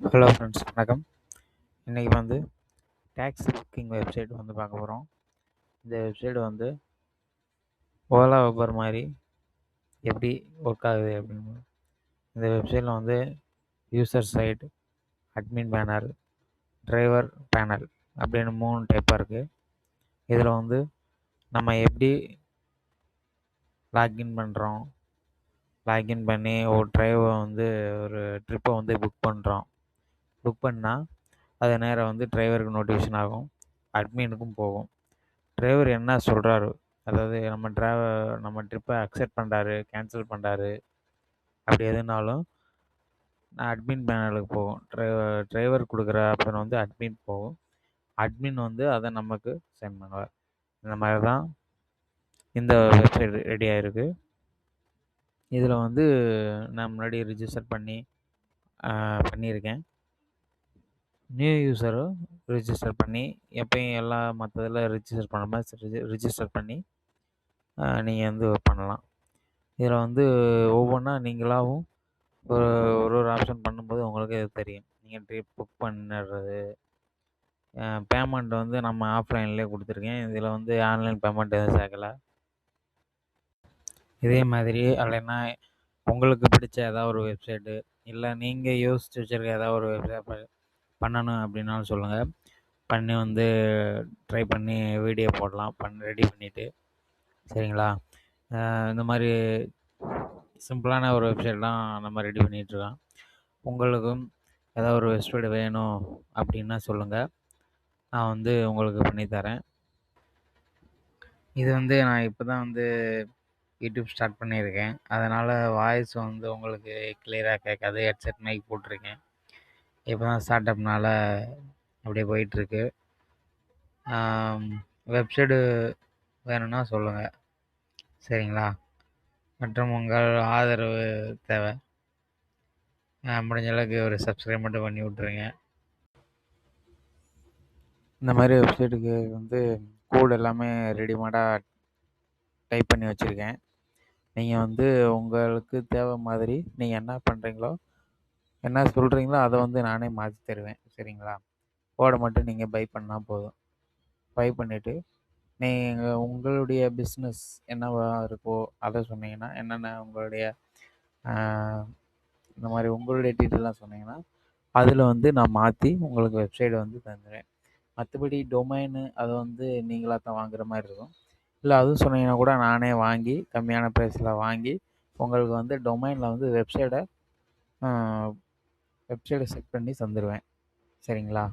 Hello friends, வணக்கம். இன்றைக்கி வந்து டேக்ஸி புக்கிங் வெப்சைட் வந்து பார்க்க போகிறோம். இந்த வெப்சைட் வந்து ஓலா ஊபர் மாதிரி எப்படி ஒர்க் ஆகுது அப்படின்னு. இந்த வெப்சைட்டில் வந்து user side, admin panel, driver panel அப்படின்னு 3 டைப்பாக இருக்குது. இதில் வந்து நம்ம எப்படி லாக்இன் பண்ணுறோம், லாக்இன் பண்ணி ஒரு ஒரு ட்ரிப்பை வந்து புக் பண்ணால் அது நேரம் வந்து டிரைவருக்கு நோட்டிஃபிகேஷன் ஆகும், அட்மினுக்கும் போகும். டிரைவர் என்ன சொல்கிறாரு, அதாவது நம்ம ட்ரிப்பை அக்செப்ட் பண்ணுறாரு, கேன்சல் பண்ணுறாரு, அப்படி எதுனாலும் நான் அட்மின் பேனலுக்கு போகும். டிரைவர் கொடுக்குற ஆப்ஷன் வந்து அட்மின் போகும். அட்மின் வந்து அதை நமக்கு சென்ட் பண்ணுவார். இந்த மாதிரி தான் இந்த வெப்சைட் ரெடி ஆகிருக்கு. இதில் வந்து நான் முன்னாடி ரிஜிஸ்டர் பண்ணியிருக்கேன். நியூ யூஸரும் ரிஜிஸ்டர் பண்ணி எப்பயும் எல்லா மற்றதில் ரிஜிஸ்டர் பண்ண மாதிரி ரிஜிஸ்டர் பண்ணி நீங்கள் வந்து பண்ணலாம். இதில் வந்து ஒவ்வொன்றா நீங்களாகவும் ஒரு ஒரு ஒரு ஆப்ஷன் பண்ணும்போது உங்களுக்கே இது தெரியும். நீங்கள் ட்ரிப் புக் பண்ணிடுறது, பேமெண்ட் வந்து நம்ம ஆஃப்லைன்லேயே கொடுத்துருக்கேன். இதில் வந்து ஆன்லைன் பேமெண்ட் எதுவும் சேர்க்கலை. இதே மாதிரி இல்லைன்னா உங்களுக்கு பிடிச்ச ஏதாவது ஒரு வெப்சைட்டு, இல்லை நீங்கள் யோசித்து வச்சுருக்க ஏதாவது ஒரு வெப்சைட் பண்ணணும் அப்படின்னாலும் சொல்லுங்கள். பண்ணி வந்து ட்ரை பண்ணி வீடியோ போடலாம், ரெடி பண்ணிவிட்டு. சரிங்களா? இந்த மாதிரி சிம்பிளான ஒரு வெப்சைட்லாம் நம்ம ரெடி பண்ணிகிட்ருக்கோம். உங்களுக்கும் ஏதாவது ஒரு வெப்சைட் வேணும் அப்படின்னா சொல்லுங்கள், நான் வந்து உங்களுக்கு பண்ணித்தரேன். இது வந்து நான் இப்போ தான் வந்து யூடியூப் ஸ்டார்ட் பண்ணியிருக்கேன். அதனால் வாய்ஸ் வந்து உங்களுக்கு கிளியராக கேட்காது. ஹெட்செட் மைக் போட்டிருக்கேன். இப்போ தான் ஸ்டார்ட் அப்னால் அப்படியே போயிட்டுருக்கு. வெப்சைட்டு வேணும்னா சொல்லுங்கள். சரிங்களா? மற்றும் உங்கள் ஆதரவு தேவை. முடிஞ்ச அளவுக்கு ஒரு சப்ஸ்கிரைப் மட்டும் பண்ணி விட்ருங்க. இந்த மாதிரி வெப்சைட்டுக்கு வந்து கோட் எல்லாமே ரெடிமேடாக டைப் பண்ணி வச்சுருக்கேன். நீங்கள் வந்து உங்களுக்கு தேவை மாதிரி நீங்கள் என்ன பண்ணுறீங்களோ, என்ன சொல்கிறீங்களோ அதை வந்து நானே மாற்றி தருவேன். சரிங்களா? கோடை மட்டும் நீங்கள் பை பண்ணால் போதும். பை பண்ணிவிட்டு நீங்கள் உங்களுடைய பிஸ்னஸ் என்னவா இருக்கோ அதை சொன்னீங்கன்னா, என்னென்ன உங்களுடைய இந்த மாதிரி உங்களுடைய டீட்டெயிலாம் சொன்னீங்கன்னா, அதில் வந்து நான் மாற்றி உங்களுக்கு வெப்சைட்டை வந்து தந்துடுவேன். மற்றபடி டொமைனு அதை வந்து நீங்களாக தான் வாங்குற மாதிரி இருக்கும். இல்லை அதுவும் சொன்னீங்கன்னா கூட நானே வாங்கி கம்மியான ப்ரைஸில் வாங்கி உங்களுக்கு வந்து டொமைனில் வந்து வெப்சைட்டை செட் பண்ணி தந்துடுவேன். சரிங்களா?